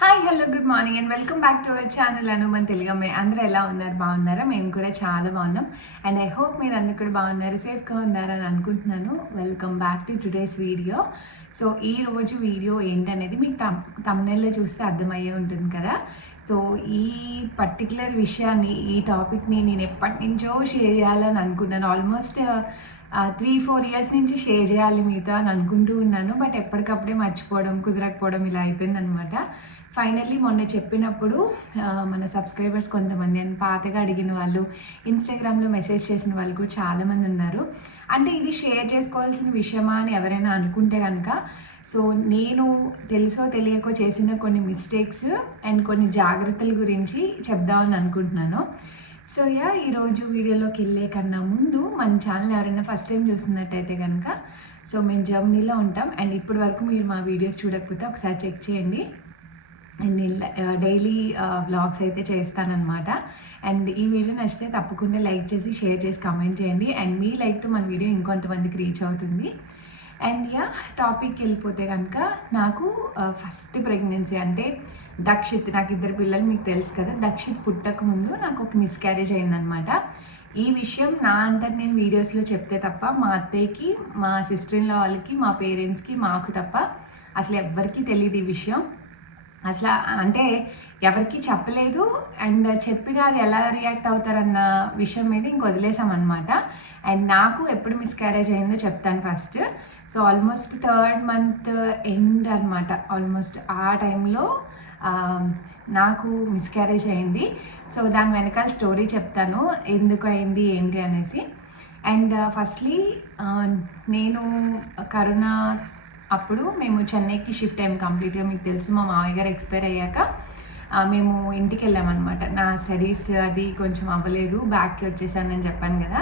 Hi hello good morning and welcome back to our channel అనుమన్ తెలుగమ్మే. అందరూ ఎలా ఉన్నారు? బాగున్నారా? మేము కూడా చాలా బాగున్నాం అండ్ ఐ హోప్ మీరు అందరు కూడా బాగున్నారు, సేఫ్గా ఉన్నారని అనుకుంటున్నాను. Welcome back to today's video. So ఈ రోజు వీడియో ఏంటనేది మీకు తమ్నెల్లో చూస్తే అర్థమయ్యే ఉంటుంది కదా. సో ఈ పర్టికులర్ విషయాన్ని, ఈ టాపిక్ని నేను ఎప్పటి నుంచో షేర్ చేయాలని అనుకున్నాను. ఆల్మోస్ట్ 3-4 ఇయర్స్ నుంచి షేర్ చేయాలి మీతో అని అనుకుంటూ ఉన్నాను. బట్ ఎప్పటికప్పుడే మర్చిపోవడం, కుదరకపోవడం ఇలా అయిపోయిందనమాట. ఫైనల్లీ మొన్న చెప్పినప్పుడు మన సబ్స్క్రైబర్స్ కొంతమంది అని పాతగా అడిగిన వాళ్ళు, ఇన్స్టాగ్రామ్లో మెసేజ్ చేసిన వాళ్ళు కూడా చాలామంది ఉన్నారు. అంటే ఇది షేర్ చేసుకోవాల్సిన విషయమా అని ఎవరైనా అనుకుంటే కనుక, సో నేను తెలుసో తెలియకో చేసిన కొన్ని మిస్టేక్స్ అండ్ కొన్ని జాగ్రత్తల గురించి చెప్దామని అనుకుంటున్నాను. సో ఈరోజు వీడియోలోకి వెళ్ళే కన్నా ముందు మన ఛానల్ ఎవరైనా ఫస్ట్ టైం చూస్తున్నట్టయితే కనుక, సో మేము జర్మనీలో ఉంటాం అండ్ ఇప్పటి వరకు మీరు మా వీడియోస్ చూడకపోతే ఒకసారి చెక్ చేయండి. అండ్ నేను డైలీ వ్లాగ్స్ అయితే చేస్తానన్నమాట. అండ్ ఈ వీడియో నచ్చితే తప్పకుండా లైక్ చేసి, షేర్ చేసి, కమెంట్ చేయండి. అండ్ మీ లైక్తో మన వీడియో ఇంకొంతమందికి రీచ్ అవుతుంది. అండ్ టాపిక్కి వెళ్ళిపోతే కనుక, నాకు ఫస్ట్ ప్రెగ్నెన్సీ అంటే దక్షిత్, నాకు 2 పిల్లలు మీకు తెలుసు కదా. దక్షిత్ పుట్టక ముందు నాకు ఒక మిస్క్యారేజ్ అయిందనమాట. ఈ విషయం నా అంతటి నేను వీడియోస్లో చెప్తే తప్ప మా అత్తయ్యకి, మా సిస్టర్ ఇన్ లా వాళ్ళకి, మా పేరెంట్స్కి, మాకు తప్ప అసలు ఎవ్వరికీ తెలియదు ఈ విషయం. అసలు అంటే ఎవరికి చెప్పలేదు. అండ్ చెప్పినా అది ఎలా రియాక్ట్ అవుతారన్న విషయం మీద ఇంక వదిలేసామన్నమాట. అండ్ నాకు ఎప్పుడు మిస్క్యారేజ్ అయిందో చెప్తాను first. So almost 3rd month end అనమాట. ఆల్మోస్ట్ ఆ టైంలో నాకు మిస్క్యారేజ్ అయింది. సో దాని వెనకాల స్టోరీ చెప్తాను, ఎందుకు అయింది ఏంటి అనేసి. అండ్ ఫస్ట్లీ నేను కరోనా అప్పుడు మేము చెన్నైకి షిఫ్ట్ అయ్యాము కంప్లీట్గా. మీకు తెలుసు, మా మామయ్య గారు ఎక్స్పైర్ అయ్యాక మేము ఇంటికి వెళ్ళామన్నమాట. నా స్టడీస్ అది కొంచెం అవ్వలేదు, బ్యాక్కి వచ్చేసానని చెప్పాను కదా.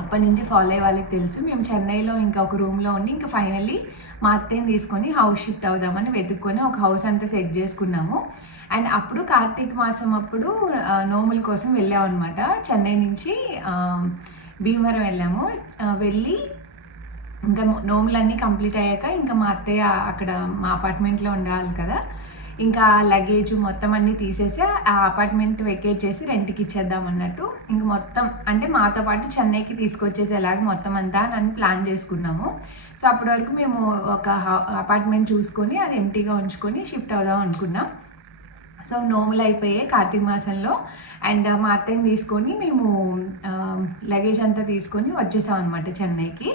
అప్పటి నుంచి ఫాలో అయ్యే వాళ్ళకి తెలుసు. మేము చెన్నైలో ఇంకా ఒక రూమ్లో ఉండి ఇంకా ఫైనల్లీ మా అత్తయ్యని తీసుకొని హౌస్ షిఫ్ట్ అవుదామని వెతుక్కొని ఒక హౌస్ అంతా సెట్ చేసుకున్నాము. అండ్ అప్పుడు కార్తీక మాసం అప్పుడు నోముల కోసం వెళ్ళామన్నమాట. చెన్నై నుంచి భీమవరం వెళ్ళాము. వెళ్ళి ఇంకా నోములన్నీ కంప్లీట్ అయ్యాక ఇంకా మా అత్తయ్య అక్కడ మా అపార్ట్మెంట్లో ఉండాలి కదా, ఇంకా లగేజ్ మొత్తం అన్నీ తీసేసి ఆ అపార్ట్మెంట్ వెకేట్ చేసి రెంట్కి ఇచ్చేద్దాం అన్నట్టు ఇంక మొత్తం అంటే మాతో పాటు చెన్నైకి తీసుకొచ్చేసేలాగా మొత్తం అంతా నన్ను ప్లాన్ చేసుకున్నాము. సో అప్పటి వరకు మేము ఒక అపార్ట్మెంట్ చూసుకొని అది ఎంటీగా ఉంచుకొని షిఫ్ట్ అవుదాం అనుకున్నాం. సో నోములు అయిపోయాయి కార్తీక మాసంలో. అండ్ మా అత్తయ్యని తీసుకొని మేము లగేజ్ అంతా తీసుకొని వచ్చేసాం అనమాట చెన్నైకి.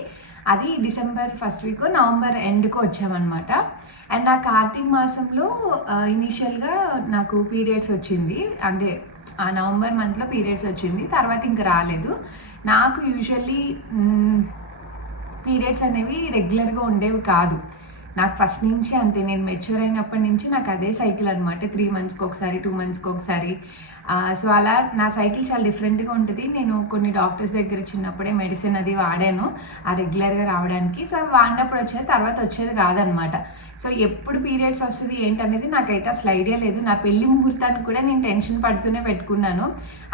అది డిసెంబర్ 1st వీక్, నవంబర్ ఎండ్కో వచ్చామన్నమాట. అండ్ ఆ కార్తీక మాసంలో ఇనీషియల్గా నాకు పీరియడ్స్ వచ్చింది. అంటే ఆ నవంబర్ మంత్లో పీరియడ్స్ వచ్చింది, తర్వాత ఇంకా రాలేదు. నాకు యూజువల్లీ పీరియడ్స్ అనేవి రెగ్యులర్గా ఉండేవి కాదు. నాకు ఫస్ట్ నుంచి అంతే, నేను మెచ్యూర్ అయినప్పటి నుంచి నాకు అదే సైకిల్ అనమాట. 3 మంత్స్కి ఒకసారి, 2 మంత్స్కి ఒకసారి. సో అలా నా సైకిల్ చాలా డిఫరెంట్గా ఉంటుంది. నేను కొన్ని డాక్టర్స్ దగ్గర చిన్నప్పుడే మెడిసిన్ అది వాడాను ఆ రెగ్యులర్గా రావడానికి. సో అవి వాడినప్పుడు వచ్చేది, తర్వాత వచ్చేది కాదనమాట. సో ఎప్పుడు పీరియడ్స్ వస్తుంది ఏంటనేది నాకైతే అసలు ఐడియా లేదు. నా పెళ్లి ముహూర్తానికి కూడా నేను టెన్షన్ పడుతూనే పెట్టుకున్నాను.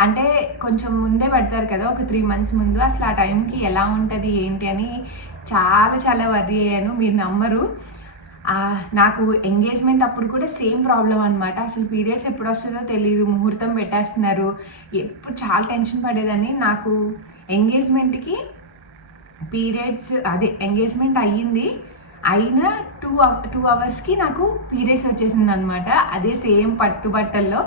అంటే కొంచెం ముందే పడతారు కదా, ఒక 3 మంత్స్ ముందు. అసలు ఆ టైంకి ఎలా ఉంటుంది ఏంటి అని చాలా చాలా వర్రీ అయ్యాను. మీరు నమ్మరు, నాకు ఎంగేజ్మెంట్ అప్పుడు కూడా సేమ్ ప్రాబ్లం అనమాట. అసలు పీరియడ్స్ ఎప్పుడు వస్తుందో తెలియదు, ముహూర్తం పెట్టేస్తున్నారు, ఎప్పుడు చాలా టెన్షన్ పడేదని. నాకు ఎంగేజ్మెంట్కి పీరియడ్స్ ఎంగేజ్మెంట్ అయిన 2 అవర్స్కి నాకు పీరియడ్స్ వచ్చేసింది అనమాట. అదే సేమ్ పట్టుబట్టల్లో.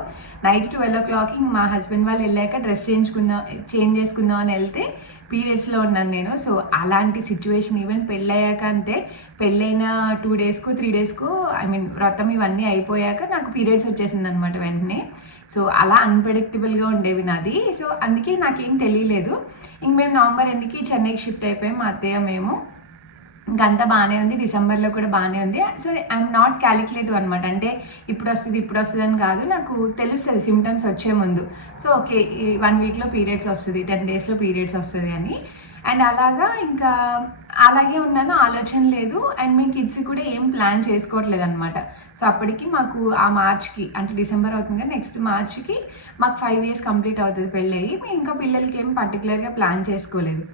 నైట్ 12 o'clock మా హస్బెండ్ వాళ్ళు వెళ్ళాక డ్రెస్ చేంజ్ చేసుకుందాం అని వెళ్తే పీరియడ్స్లో ఉన్నాను నేను. సో అలాంటి సిచ్యువేషన్. ఈవెన్ పెళ్ళయ్యాక అంతే, పెళ్ళైన 2 daysకో 3 daysకో వ్రతం ఇవన్నీ అయిపోయాక నాకు పీరియడ్స్ వచ్చేసింది అనమాట వెంటనే. సో అలా అన్ప్రెడిక్టబుల్గా ఉండేవి నాది. సో అందుకే నాకేం తెలియలేదు. ఇంక మేము నవంబర్ ఎండ్కి చెన్నైకి షిఫ్ట్ అయిపోయాం మా అత్తయ్య మేము. ఇంకంతా బాగానే ఉంది, డిసెంబర్లో కూడా బాగానే ఉంది. సో ఐఎమ్ నాట్ క్యాలిక్యులేటివ్ అనమాట. అంటే ఇప్పుడు వస్తుంది అని కాదు, నాకు తెలుస్తుంది సిమ్టమ్స్ వచ్చే ముందు. సో ఓకే, 1 weekలో పీరియడ్స్ వస్తుంది, 10 daysలో పీరియడ్స్ వస్తుంది అని. అండ్ అలాగా ఇంకా అలాగే ఉన్నాను, ఆలోచన లేదు. అండ్ మేము కిడ్స్ కూడా ఏం ప్లాన్ చేసుకోవట్లేదు అనమాట. సో అప్పటికి మాకు ఆ మార్చ్కి, అంటే డిసెంబర్ అవుతుంది కదా, నెక్స్ట్ మార్చ్కి మాకు 5 years కంప్లీట్ అవుతుంది పెళ్ళి అయ్యి. మేము ఇంకా పిల్లలకి ఏం పర్టికులర్గా ప్లాన్ చేసుకోలేదు.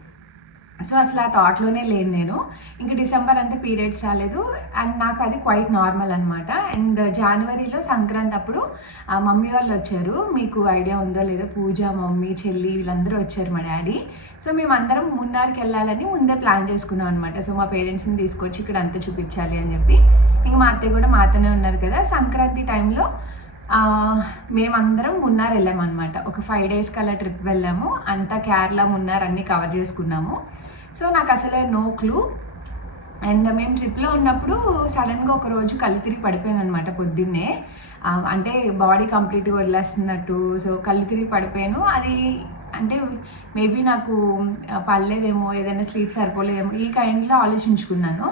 సో అసలు ఆ థాట్లోనే లేను నేను. ఇంక డిసెంబర్ అంతా పీరియడ్స్ రాలేదు. అండ్ నాకు అది క్వైట్ నార్మల్ అనమాట. అండ్ జనవరిలో సంక్రాంతి అప్పుడు మమ్మీ వాళ్ళు వచ్చారు. మీకు ఐడియా ఉందో లేదో, పూజ, మమ్మీ, చెల్లి వీళ్ళందరూ వచ్చారు, మా డాడీ. సో మేమందరం మున్నార్కి వెళ్ళాలని ముందే ప్లాన్ చేసుకున్నాం అనమాట. సో మా పేరెంట్స్ని తీసుకొచ్చి ఇక్కడ అంతా చూపించాలి అని చెప్పి. ఇంక మా అత్తయ్య కూడా మాతోనే ఉన్నారు కదా. సంక్రాంతి టైంలో మేమందరం మున్నార్ వెళ్ళామన్నమాట. ఒక 5 డేస్కి అలా ట్రిప్ వెళ్ళాము. అంతా కేరళ, మున్నార్ అన్నీ కవర్ చేసుకున్నాము. సో నాకు అసలు నో క్లూ. అండ్ మేము ట్రిప్లో ఉన్నప్పుడు సడన్గా ఒక రోజు కళ్ళు తిరిగి పడిపోయాను అనమాట పొద్దున్నే. అంటే బాడీ కంప్లీట్గా వదిలేస్తున్నట్టు. సో కళ్ళు తిరిగి పడిపోయాను. అది అంటే మేబీ నాకు పడలేదేమో, ఏదైనా స్లీప్ సరిపోలేదేమో, ఈ కైండ్లో ఆలోచించుకున్నాను.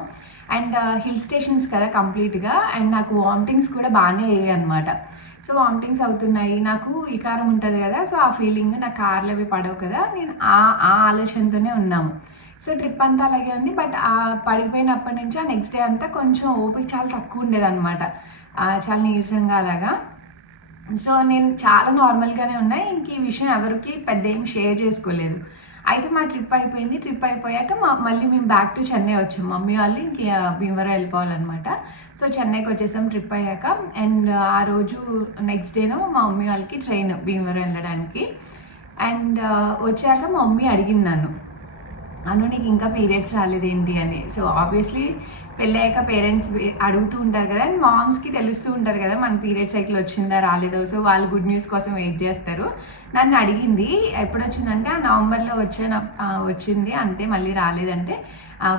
అండ్ హిల్ స్టేషన్స్ కదా కంప్లీట్గా. అండ్ నాకు వామిటింగ్స్ కూడా బాగానే అయ్యాయి అనమాట. సో వామిటింగ్స్ అవుతున్నాయి, నాకు వికారం ఉంటుంది కదా. సో ఆ ఫీలింగ్, నాకు కార్లు అవి పడవు కదా, నేను ఆ ఆలోచనతోనే ఉన్నాము. సో ట్రిప్ అంతా అలాగే ఉంది. బట్ ఆ పడిపోయినప్పటి నుంచి ఆ నెక్స్ట్ డే అంతా కొంచెం ఓపిక చాలా తక్కువ ఉండేదన్నమాట. చాలా నీరసంగా అలాగా. సో నేను చాలా నార్మల్గానే ఉన్నాయి. ఇంక ఈ విషయం ఎవరికి పెద్ద ఏం షేర్ చేసుకోలేదు. అయితే మా ట్రిప్ అయిపోయింది. ట్రిప్ అయిపోయాక మళ్ళీ మేము బ్యాక్ టు చెన్నై వచ్చాం. మమ్మీ వాళ్ళు ఇంక భీమవరం వెళ్ళిపోవాలన్నమాట. సో చెన్నైకి వచ్చేసాం ట్రిప్ అయ్యాక. అండ్ ఆ రోజు నెక్స్ట్ డేనో మా మమ్మీ వాళ్ళకి ట్రైన్ భీమవరం వెళ్ళడానికి. అండ్ వచ్చాక మా మమ్మీ అడిగింది నన్ను, నీకు ఇంకా పీరియడ్స్ రాలేదేంటి అని. సో ఆబ్వియస్లీ పెళ్ళయ్యాక పేరెంట్స్ అడుగుతూ ఉంటారు కదా. అండ్ మామ్స్కి తెలుస్తూ ఉంటారు కదా మన పీరియడ్ సైకిల్ వచ్చిందా రాలేదో. సో వాళ్ళు గుడ్ న్యూస్ కోసం వెయిట్ చేస్తారు. నన్ను అడిగింది ఎప్పుడు వచ్చిందంటే, నవంబర్లో వచ్చింది అంతే, మళ్ళీ రాలేదంటే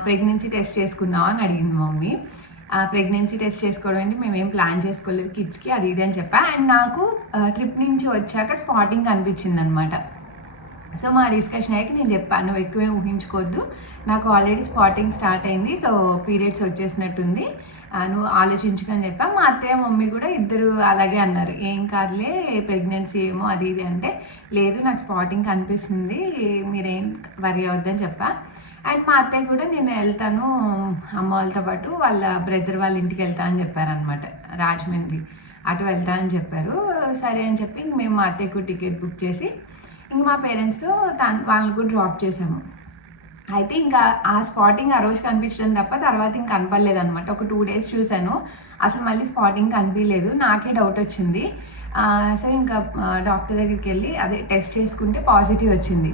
ప్రెగ్నెన్సీ టెస్ట్ చేసుకున్నావా అని అడిగింది మమ్మీ. ప్రెగ్నెన్సీ టెస్ట్ చేసుకోవడం అంటే మేమేం ప్లాన్ చేసుకోలేదు కిడ్స్కి, అది ఇది అని చెప్పా. అండ్ నాకు ట్రిప్ నుంచి వచ్చాక స్పాటింగ్ అనిపించింది అనమాట. సో మా డిస్కషన్ అయ్యాక నేను చెప్పాను, నువ్వు ఎక్కువే ఊహించుకోవద్దు, నాకు ఆల్రెడీ స్పాటింగ్ స్టార్ట్ అయింది, సో పీరియడ్స్ వచ్చేసినట్టుంది, నువ్వు ఆలోచించుకొని చెప్పా. మా అత్తయ్య మమ్మీ కూడా ఇద్దరు అలాగే అన్నారు, ఏం కాదులే ప్రెగ్నెన్సీ ఏమో అది ఇది అంటే, లేదు నాకు స్పాటింగ్ కనిపిస్తుంది, మీరేం వరి అవద్దని చెప్పా. అండ్ మా అత్తయ్య కూడా నేను వెళ్తాను అమ్మ వాళ్ళతో పాటు, వాళ్ళ బ్రదర్ వాళ్ళ ఇంటికి వెళ్తా అని చెప్పారనమాట, రాజమండ్రి అటు వెళ్తా అని చెప్పారు. సరే అని చెప్పి ఇంక మేము మా అత్తయ్యకు టికెట్ బుక్ చేసి ఇంక మా పేరెంట్స్తో వాళ్ళని కూడా డ్రాప్ చేసాము. అయితే ఇంకా ఆ స్పాటింగ్ ఆ రోజు కనిపించడం తప్ప తర్వాత ఇంక కనపడలేదు అనమాట. ఒక 2 days చూశాను, అసలు మళ్ళీ స్పాటింగ్ కనిపించలేదు. నాకే డౌట్ వచ్చింది. సో ఇంకా డాక్టర్ దగ్గరికి వెళ్ళి అదే టెస్ట్ చేసుకుంటే పాజిటివ్ వచ్చింది.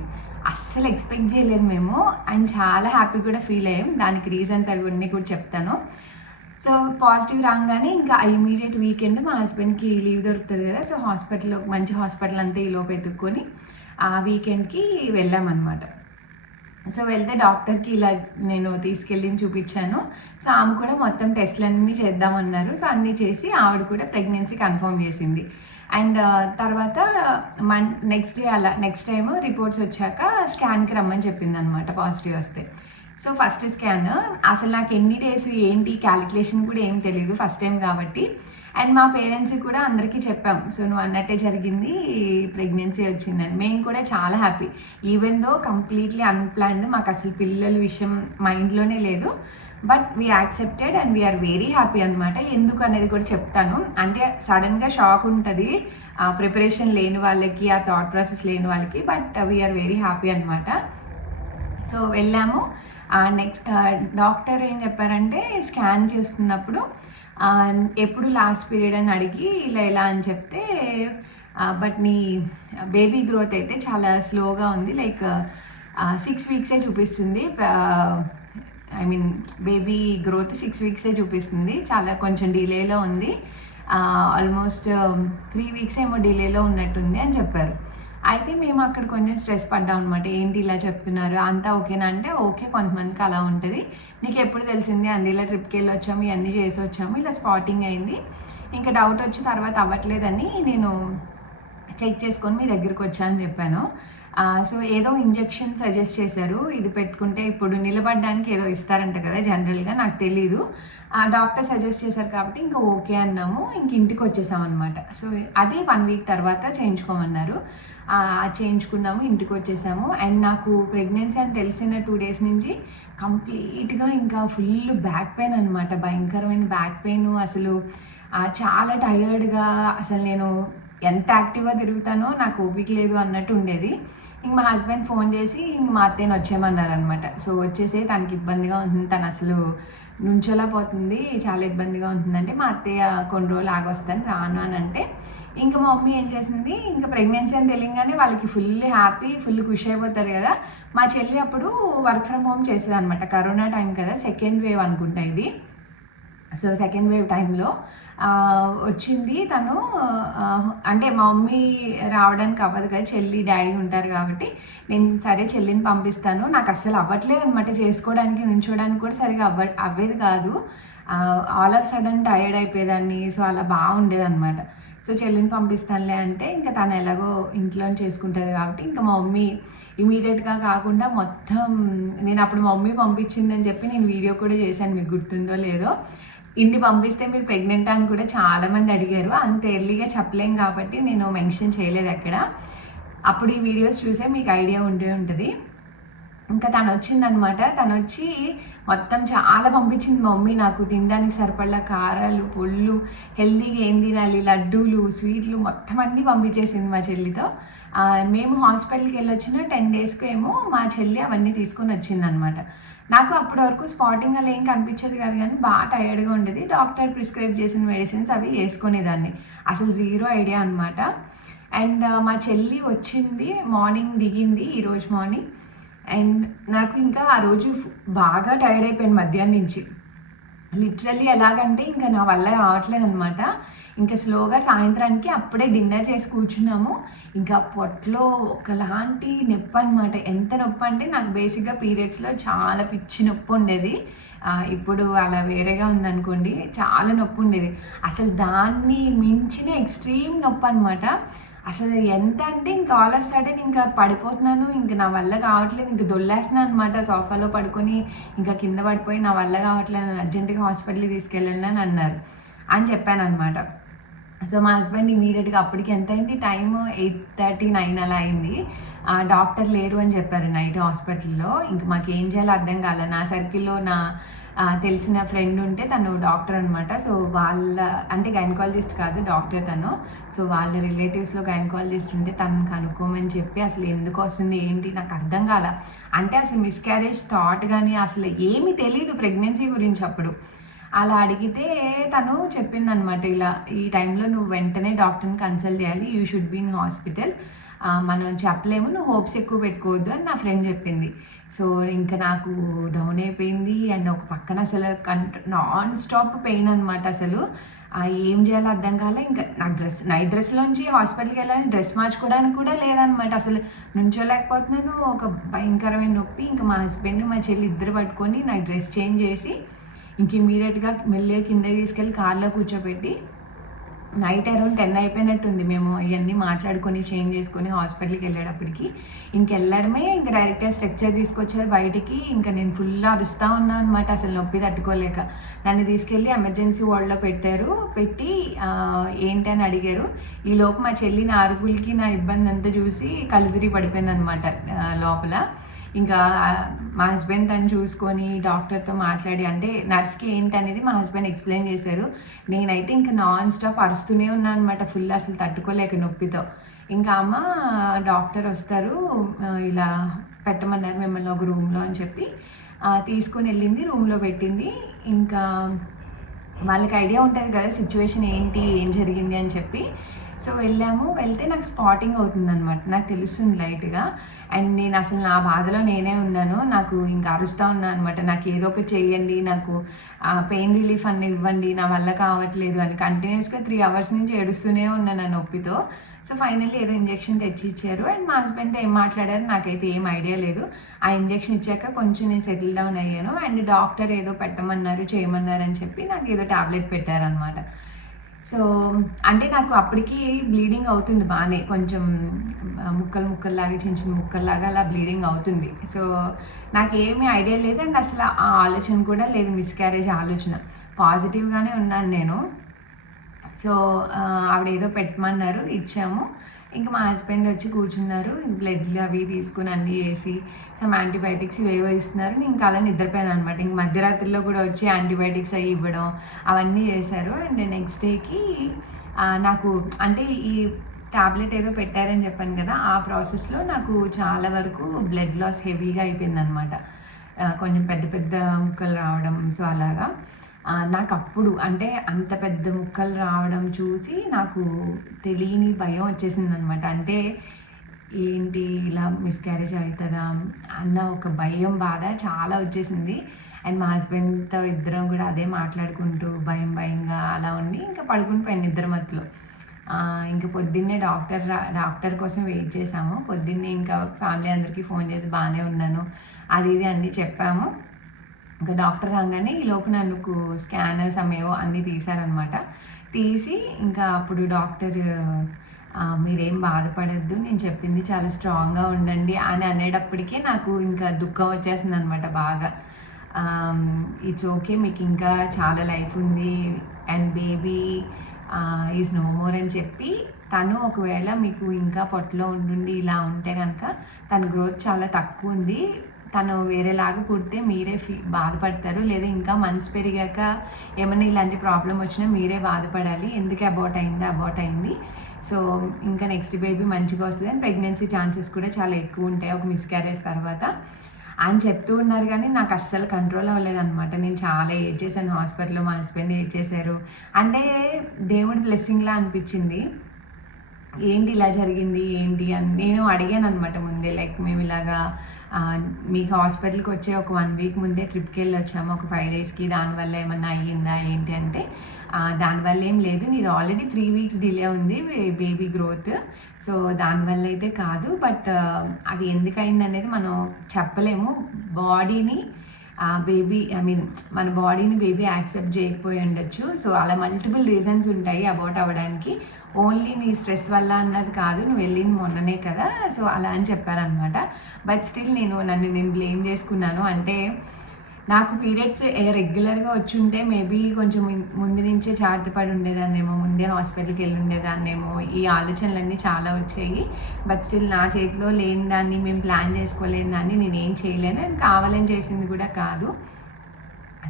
అస్సలు ఎక్స్పెక్ట్ చేయలేదు మేము. అండ్ చాలా హ్యాపీ కూడా ఫీల్ అయ్యాం. దానికి రీజన్స్ అవి అన్నీ కూడా చెప్తాను. సో పాజిటివ్ రాగానే ఇంకా ఇమీడియట్ వీకెండ్ మా హస్బెండ్కి లీవ్ దొరుకుతుంది కదా. సో హాస్పిటల్లో మంచి హాస్పిటల్ అంతా ఈలోపు ఎత్తుక్కొని ఆ వీకెండ్కి వెళ్ళామన్నమాట. సో వెళ్తే డాక్టర్కి ఇలా నేను తీసుకెళ్ళి చూపించాను. సో ఆమె కూడా మొత్తం టెస్ట్లన్నీ చేద్దామన్నారు. సో అన్నీ చేసి ఆవిడ కూడా ప్రెగ్నెన్సీ కన్ఫర్మ్ చేసింది. అండ్ తర్వాత నెక్స్ట్ డే అలా నెక్స్ట్ టైం రిపోర్ట్స్ వచ్చాక స్కాన్కి రమ్మని చెప్పింది అనమాట, పాజిటివ్ వస్తే. సో ఫస్ట్ స్కాన్, అసలు నాకు ఎన్ని డేస్ ఏంటి క్యాలిక్యులేషన్ కూడా ఏం తెలియదు, ఫస్ట్ టైం కాబట్టి. అండ్ మా పేరెంట్స్కి కూడా అందరికీ చెప్పాం, సో నువ్వు అన్నట్టే జరిగింది, ప్రెగ్నెన్సీ వచ్చిందని. మేము కూడా చాలా happy, even though completely unplanned, మాకు అసలు పిల్లల విషయం మైండ్లోనే లేదు. But we accepted and we're very happy అనమాట. ఎందుకు అనేది కూడా చెప్తాను. అంటే సడన్గా షాక్ ఉంటుంది ప్రిపరేషన్ లేని వాళ్ళకి, ఆ థాట్ ప్రాసెస్ లేని వాళ్ళకి. బట్ వీఆర్ వెరీ హ్యాపీ అనమాట. సో వెళ్ళాము. నెక్స్ట్ డాక్టర్ ఏం చెప్పారంటే, స్కాన్ చేస్తున్నప్పుడు ఎప్పుడు లాస్ట్ పీరియడ్ అని అడిగి ఇలా అని చెప్తే, బట్ నీ బేబీ గ్రోత్ అయితే చాలా స్లోగా ఉంది, లైక్ 6 weeksే చూపిస్తుంది. ఐ మీన్ బేబీ గ్రోత్ 6 weeksే చూపిస్తుంది, చాలా కొంచెం డిలేలో ఉంది, ఆల్మోస్ట్ 3 weeks ఏమో డిలేలో ఉన్నట్టుంది అని చెప్పారు. అయితే మేము అక్కడ కొంచెం స్ట్రెస్ పడ్డాం అనమాట, ఏంటి ఇలా చెప్తున్నారు, అంతా ఓకేనా అంటే, ఓకే కొంతమందికి అలా ఉంటుంది, నీకు ఎప్పుడు తెలిసింది, ఇలా ట్రిప్కి వెళ్ళి వచ్చాము, ఇవన్నీ చేసి వచ్చాము, ఇలా స్పాటింగ్ అయింది, ఇంకా డౌట్ వచ్చి తర్వాత అవ్వట్లేదని నేను చెక్ చేసుకొని మీ దగ్గరికి వచ్చాను చెప్పాను. సో ఏదో ఇంజెక్షన్ సజెస్ట్ చేశారు, ఇది పెట్టుకుంటే ఇప్పుడు నిలబడడానికి ఏదో ఇస్తారంట కదా జనరల్గా, నాకు తెలీదు, డాక్టర్ సజెస్ట్ చేశారు కాబట్టి ఇంకా ఓకే అన్నాము. ఇంక ఇంటికి వచ్చేసాం అనమాట. సో అది 1 week తర్వాత చేయించుకోమన్నారు, చేయించుకున్నాము, ఇంటికి వచ్చేసాము. అండ్ నాకు ప్రెగ్నెన్సీ అని తెలిసిన 2 days నుంచి కంప్లీట్గా ఇంకా ఫుల్ బ్యాక్ పెయిన్ అనమాట, భయంకరమైన బ్యాక్ పెయిన్, అసలు చాలా టయర్డ్గా, అసలు నేను ఎంత యాక్టివ్గా తిరుగుతానో నాకు ఓపిక లేదు అన్నట్టు ఉండేది. ఇంక మా హస్బెండ్ ఫోన్ చేసి ఇంక మా అత్తయ్యని వచ్చేయమన్నారనమాట. సో వచ్చేసి తనకి ఇబ్బందిగా ఉంటుంది, తను అసలు నుంచోలేకపోతుంది, చాలా ఇబ్బందిగా ఉంటుందంటే మా అత్తయ్య కొన్ని రోజులు ఆగొస్తాను రాను అని అంటే ఇంకా మా మమ్మీ ఏం చేసింది, ఇంకా ప్రెగ్నెన్సీ అని తెలియగానే వాళ్ళకి ఫుల్ హ్యాపీ, ఫుల్ ఖుషి అయిపోతారు కదా. మా చెల్లి అప్పుడు వర్క్ ఫ్రమ్ హోమ్ చేసేది అనమాట. కరోనా టైం కదా, సెకండ్ వేవ్ అనుకుంటా ఇది. సో సెకండ్ వేవ్ టైంలో వచ్చింది తను. అంటే మా మమ్మీ రావడానికి అవ్వదు కదా, చెల్లి డాడీ ఉంటారు కాబట్టి నేను సరే చెల్లిని పంపిస్తాను. నాకు అస్సలు అవ్వట్లేదు అనమాట, చేసుకోవడానికి నుంచోడానికి కూడా సరిగా అవ్వేది కాదు. ఆల్ ఆఫ్ సడన్ టైర్డ్ అయిపోయేదాన్ని. సో అలా బాగుండేది అనమాట. సో చెల్లిని పంపిస్తానులే అంటే ఇంకా తను ఎలాగో ఇంట్లో చేసుకుంటుంది కాబట్టి ఇంకా మా మమ్మీ ఇమీడియట్గా కాకుండా మొత్తం నేను అప్పుడు మా మమ్మీ పంపించిందని చెప్పి నేను వీడియో కూడా చేశాను, మీకు గుర్తుందో లేదో. ఇన్ని పంపిస్తే మీరు ప్రెగ్నెంట్ అని కూడా చాలామంది అడిగారు. అంత ఎర్లీగా చెప్పలేం కాబట్టి నేను మెన్షన్ చేయలేదు అక్కడ. అప్పుడు ఈ వీడియోస్ చూసే మీకు ఐడియా ఉండే ఉంటుంది. ఇంకా తను వచ్చిందనమాట. తను వచ్చి మొత్తం చాలా పంపించింది మా మమ్మీ నాకు తినడానికి సరిపడా కారాలు, పొళ్ళు, హెల్దీగా ఏం తినాలి, లడ్డూలు, స్వీట్లు మొత్తం అన్నీ పంపించేసింది మా చెల్లితో. మేము హాస్పిటల్కి వెళ్ళొచ్చిన 10 డేస్కి ఏమో మా చెల్లి అవన్నీ తీసుకొని వచ్చిందనమాట. నాకు అప్పటి వరకు స్పాటింగ్ అలా ఏం కనిపించేది కాదు, కానీ బాగా టైర్డ్గా ఉండేది. డాక్టర్ ప్రిస్క్రైబ్ చేసిన మెడిసిన్స్ అవి వేసుకునేదాన్ని, అసలు జీరో ఐడియా అనమాట. అండ్ మా చెల్లి వచ్చింది మార్నింగ్, దిగింది ఈరోజు మార్నింగ్. అండ్ నాకు ఇంకా ఆ రోజు బాగా టైర్డ్ అయిపోయాను మధ్యాహ్నం నుంచి. లిటరల్లీ ఎలాగంటే ఇంకా నా వల్ల రావట్లేదు అనమాట. ఇంకా స్లోగా సాయంత్రానికి అప్పుడే డిన్నర్ చేసి కూర్చున్నాము. ఇంకా పొట్టలో ఒకలాంటి నొప్పి అనమాట. ఎంత నొప్పి అంటే నాకు బేసిక్గా పీరియడ్స్లో చాలా పిచ్చి నొప్పి ఉండేది. ఇప్పుడు అలా వేరేగా ఉందనుకోండి, చాలా నొప్పి ఉండేది. అసలు దాన్ని మించిన ఎక్స్ట్రీమ్ నొప్పి అనమాట. అసలు ఎంత అంటే ఇంకా ఆల్ ఆఫ్ సడన్ ఇంకా పడిపోతున్నాను, ఇంకా నా వల్ల కావట్లేదు, ఇంకా దొల్లేస్తున్నాను అనమాట. సోఫాలో పడుకొని ఇంకా కింద పడిపోయి నా వల్ల కావట్లేదు, అర్జెంటుగా హాస్పిటల్కి తీసుకెళ్ళండి అని అన్నారు అని చెప్పాను అనమాట. సో మా హస్బెండ్ ఇమీడియట్గా అప్పటికి ఎంత అయింది, టైము 8:30, 9 అలా అయింది. డాక్టర్ లేరు అని చెప్పారు నైట్ హాస్పిటల్లో. ఇంకా మాకు ఏం చేయాలో అర్థం కాలేదు. నా సర్కిల్లో నా తెలిసిన ఫ్రెండ్ ఉంటే తను డాక్టర్ అనమాట. సో వాళ్ళ అంటే గైనకాలజిస్ట్ కాదు డాక్టర్ తను. సో వాళ్ళ రిలేటివ్స్లో గైనకాలజిస్ట్ ఉంటే తను కనుక్కోమని చెప్పి అసలు ఎందుకు వస్తుంది ఏంటి నాకు అర్థం కాల. అంటే అసలు మిస్క్యారేజ్ థాట్ కానీ అసలు ఏమీ తెలియదు ప్రెగ్నెన్సీ గురించి అప్పుడు. అలా అడిగితే తను చెప్పిందనమాట, ఇలా ఈ టైంలో నువ్వు వెంటనే డాక్టర్ని కన్సల్ట్ చేయాలి, you should be in hospital, మనం చెప్పలేము, నువ్వు హోప్స్ ఎక్కువ పెట్టుకోవద్దు అని నా ఫ్రెండ్ చెప్పింది. సో ఇంకా నాకు డౌన్ అయిపోయింది. అండ్ ఒక పక్కన అసలు నాన్ స్టాప్ పెయిన్ అనమాట. అసలు ఏం చేయాలో అర్థం కాలే. ఇంకా నాకు నైట్ డ్రెస్లోంచి హాస్పిటల్కి వెళ్ళాలని డ్రెస్ మార్చుకోవడానికి కూడా లేదనమాట. అసలు నుంచోలేకపోతున్నాను, ఒక భయంకరమైన నొప్పి. ఇంకా మా హస్బెండ్ మా చెల్లి ఇద్దరు పట్టుకొని నాకు డ్రెస్ చేంజ్ చేసి ఇంక ఇమీడియట్గా మెల్లగా కిందకి తీసుకెళ్ళి కార్లో కూర్చోబెట్టి నైట్ అరౌండ్ 10 అయిపోయినట్టుంది. మేము ఇవన్నీ మాట్లాడుకొని చేంజ్ చేసుకొని హాస్పిటల్కి వెళ్ళేటప్పటికి ఇంకెళ్ళడమే. ఇంకా డైరెక్ట్గా స్ట్రెక్చర్ తీసుకొచ్చారు బయటికి. ఇంకా నేను ఫుల్ అరుస్తూ ఉన్నాను అనమాట, అసలు నొప్పి తట్టుకోలేక. నన్ను తీసుకెళ్ళి ఎమర్జెన్సీ వార్డ్లో పెట్టి ఏంటి అని అడిగారు. ఈలోపు మా చెల్లి నా అరుపులకి నా ఇబ్బంది అంతా చూసి కళ్ళు తిరిగి పడిపోయింది అనమాట లోపల. ఇంకా మా హస్బెండ్ తను చూసుకొని డాక్టర్తో మాట్లాడి, అంటే నర్స్కి ఏంటి అనేది మా హస్బెండ్ ఎక్స్ప్లెయిన్ చేశారు. నేనైతే ఇంకా నాన్ స్టాప్ అరుస్తూనే ఉన్నాను అనమాట, ఫుల్ అసలు తట్టుకోలేక నొప్పితో. ఇంకా అమ్మ డాక్టర్ వస్తారు, ఇలా పెట్టమన్నారు మిమ్మల్ని ఒక రూమ్లో అని చెప్పి తీసుకొని వెళ్ళింది, రూమ్లో పెట్టింది. ఇంకా వాళ్ళకి ఐడియా ఉంటుంది కదా సిచ్యువేషన్ ఏంటి, ఏం జరిగింది అని చెప్పి. సో వెళ్తే నాకు స్పాటింగ్ అవుతుంది అనమాట, నాకు తెలుస్తుంది లైట్గా. అండ్ నేను అసలు నా బాధలో నేనే ఉన్నాను, నాకు ఇంకా అరుస్తూ ఉన్నాను అనమాట, నాకు ఏదో ఒకటి చేయండి, నాకు పెయిన్ రిలీఫ్ అన్నీ ఇవ్వండి, నా వల్ల కావట్లేదు అని. కంటిన్యూస్గా 3 hours నుంచి ఏడుస్తూనే ఉన్నాను ఆ నొప్పితో. సో ఫైనల్లీ ఏదో ఇంజెక్షన్ తెచ్చి ఇచ్చారు. అండ్ మా హస్బెండ్తో ఏం మాట్లాడారు నాకైతే ఏం ఐడియా లేదు. ఆ ఇంజెక్షన్ ఇచ్చాక కొంచెం నేను సెటిల్ డౌన్ అయ్యాను. అండ్ డాక్టర్ ఏదో పెట్టమన్నారు, చేయమన్నారు అని చెప్పి నాకు ఏదో టాబ్లెట్ పెట్టారనమాట. సో అంటే నాకు అప్పటికి బ్లీడింగ్ అవుతుంది బాగానే, కొంచెం ముక్కల్లాగా చిన్న ముక్కల్లాగా అలా బ్లీడింగ్ అవుతుంది. సో నాకేమీ ఐడియా లేదు. అండ్ అసలు ఆ ఆలోచన కూడా లేదు, మిస్క్యారేజ్ ఆలోచన. పాజిటివ్గానే ఉన్నాను నేను. సో ఆవిడ ఏదో పెట్టమన్నారు, ఇచ్చాము. ఇంకా మా హస్బెండ్ వచ్చి కూర్చున్నారు, బ్లడ్లు అవి తీసుకుని అన్నీ వేసి సమ్ యాంటీబయాటిక్స్ ఇవేవో ఇస్తున్నారు. నేను ఇంకా అలా నిద్రపోయాను అనమాట. ఇంక మధ్యరాత్రిలో కూడా వచ్చి యాంటీబయాటిక్స్ అవి ఇవ్వడం అవన్నీ చేశారు. అండ్ నెక్స్ట్ డేకి నాకు అంటే ఈ టాబ్లెట్ ఏదో పెట్టారని చెప్పాను కదా, ఆ ప్రాసెస్లో నాకు చాలా వరకు బ్లడ్ లాస్ హెవీగా అయిపోయిందనమాట. కొంచెం పెద్ద పెద్ద ముక్కలు రావడం. సో అలాగా నాకు అప్పుడు అంటే అంత పెద్ద ముక్కలు రావడం చూసి నాకు తెలియని భయం వచ్చేసిందనమాట. అంటే ఏంటి ఇలా మిస్‌క్యారేజ్ అవుతుందా అన్న ఒక భయం, బాధ చాలా వచ్చేసింది. అండ్ మా హస్బెండ్‌తో ఇద్దరం కూడా అదే మాట్లాడుకుంటూ భయంగా అలా ఉండి ఇంకా పడుకుని పోయాను నిద్ర మత్తులో. ఇంక పొద్దున్నే డాక్టర్ కోసం వెయిట్ చేశాము. పొద్దున్నే ఇంకా ఫ్యామిలీ అందరికీ ఫోన్ చేసి బాగానే ఉన్నాను అది ఇది అన్నీ చెప్పాము. ఇంకా డాక్టర్ రాగానే ఈలోపు నన్ను స్కానర్స్ ఏవో అన్నీ తీశారనమాట. తీసి ఇంకా అప్పుడు డాక్టర్ మీరేం బాధపడద్దు, నేను చెప్పింది చాలా స్ట్రాంగ్గా ఉండండి అని అనేటప్పటికే నాకు ఇంకా దుఃఖం వచ్చేసింది అనమాట బాగా. ఇట్స్ ఓకే, మీకు ఇంకా చాలా లైఫ్ ఉంది and baby is no more అని చెప్పి, తను ఒకవేళ మీకు ఇంకా పొట్టలో ఉండి ఇలా ఉంటే కనుక తన గ్రోత్ చాలా తక్కువ ఉంది, తను వేరేలాగా పుడితే మీరే బాధపడతారు, లేదా ఇంకా మనసు పెరిగాక ఏమైనా ఇలాంటి ప్రాబ్లం వచ్చినా మీరే బాధపడాలి, ఎందుకు అబార్ట్ అయింది. సో ఇంకా నెక్స్ట్ బేబీ మంచిగా వస్తుంది అండ్ ప్రెగ్నెన్సీ ఛాన్సెస్ కూడా చాలా ఎక్కువ ఉంటాయి ఒక మిస్‌క్యారేజ్ తర్వాత అని చెప్తూ ఉన్నారు. కానీ నాకు అస్సలు కంట్రోల్ అవ్వలేదనమాట. నేను చాలా ఏడ్ చేశాను హాస్పిటల్లో, మా హస్బెండ్ ఏడ్ చేశారు. అంటే దేవుడి బ్లెస్సింగ్లా అనిపించింది. ఏంటి ఇలా జరిగింది ఏంటి అని నేను అడిగాను అనమాట ముందే. లైక్ మేము ఇలాగా మీకు హాస్పిటల్కి వచ్చే ఒక 1 వీక్ ముందే ట్రిప్కి వెళ్ళి వచ్చాము ఒక 5 డేస్కి, దానివల్ల ఏమన్నా అయ్యిందా ఏంటి అంటే దానివల్ల ఏం లేదు, నీది ఆల్రెడీ 3 వీక్స్ డిలే ఉంది బేబీ గ్రోత్, సో దానివల్ల అయితే కాదు. బట్ అది ఎందుకయింది అనేది మనం చెప్పలేము. బాడీని బేబీ మన బాడీని బేబీ యాక్సెప్ట్ చేయకపోయి ఉండొచ్చు. సో అలా మల్టిపుల్ రీజన్స్ ఉంటాయి అబార్ట్ అవ్వడానికి. ఓన్లీ నీ స్ట్రెస్ వల్ల అన్నది కాదు, నువ్వు వెళ్ళింది మొన్ననే కదా, సో అలా అని చెప్పారనమాట. బట్ స్టిల్ నన్ను బ్లేమ్ చేసుకున్నాను. అంటే నాకు పీరియడ్స్ రెగ్యులర్గా వచ్చుంటే మేబీ కొంచెం ముందు నుంచే చాటుపడి ఉండేదాన్నేమో, ముందే హాస్పిటల్కి వెళ్ళి ఉండేదాన్నేమో, ఈ ఆలోచనలన్నీ చాలా వచ్చాయి. బట్ స్టిల్ నా చేతిలో లేని దాన్ని, మేము ప్లాన్ చేసుకోలేని దాన్ని నేనేం చేయలేను, నేను కావాలని చేసింది కూడా కాదు.